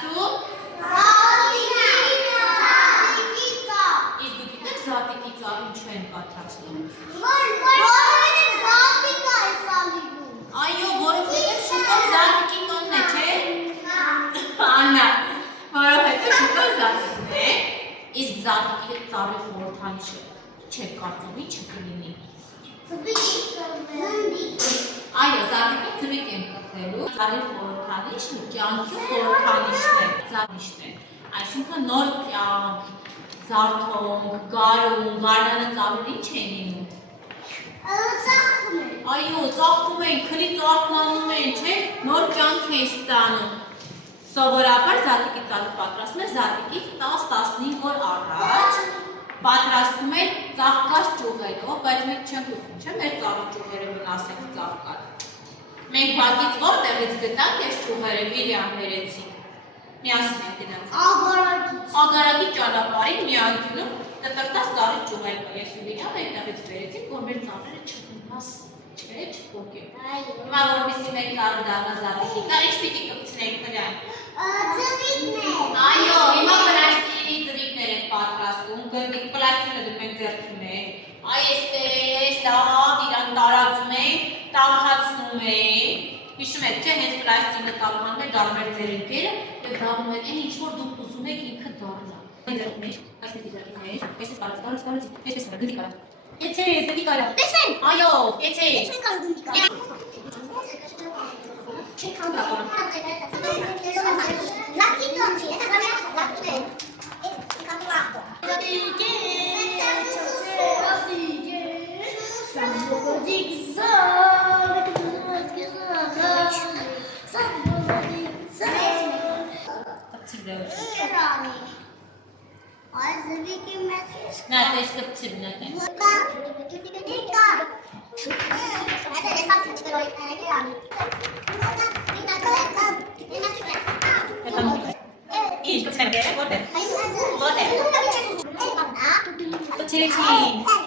պատրաստում։ Իսկ դուք գիտեք զատիկի ծավ ինչու են պատրաստում։ Այո, որովհետև շուտով զատիկի տոնն է, չէ՞։ Աննա, որովհետև շուտով զատիկն է, իսկ զատիկի ծառի խորհրդանիշը չեք կարծում ինչը կլինի։ Այո, զատիկի ծվիկ են կտրելու, ծառի խորհրդանիշն ու կյանքի խորհրդանիշն է, զատիշն է, այսինքն նոր կյանք, զարթոնք, գարուն, գարնանը ծառեր ինչ են լինում։ Այո, ծաղկում են, քնի ծաղկմանում են, չէ, նոր կյանք են ստանում։ Սովորաբար զատիկի ծառը պատրաստում է զատիկից 10-15 օր առաջ, պատրաստում են ծաղկած ճյուղերով, բայց մենք չենք ուզում, չէ, մեր ծառի ճյուղերը վնասենք ծաղկած։ Մենք բակից որտեղից գտանք այս ճյուղերը, Վիլյամ բերեցինք։ Միասին ենք գնաց։ Ագարակի ճանապարհին մի անկյունում կտրտած ծառի ճյուղեր կա, ես ու Վիլյամ այդտեղից բերեցինք, որ մեր ծառերը չվնասեն, չէ, չփոկեն։ Հիմա որպեսզի մենք ծառը դառնա զատիկի ծառ, ինչ պիտի կպցնենք նրան։ Այո, հիմա պլաստիլինի ծվիկներ են պատրաստում, գնդիկ պլաստինը դուք ենք ձեռքում ենք, այստես, լավ, իրան տարածում ենք, տաքացնում ենք, հիշում եք, չէ, հենց պլաստինը տալմանում է դառնում եք ձեր ընկերը և դառնում եք, այն ինչ-որ դուք ուզում եք ինքը դառնա։ Ձեռքում մեջ, այսպես ձեռքում մեջ, այսպես կարացի, այսպես գնդիկ արա։ Եցես, գնդիկ արա։ Տեսնենք։ Այո, եցես։ Տեսնենք ար գնդիկ արա։ Չենք հանդապարում։ Նա տես կպցրն է։ Ինչ կցնեմ գերը, ո՞տ է։ Ո՞տ է։ Կցեցին։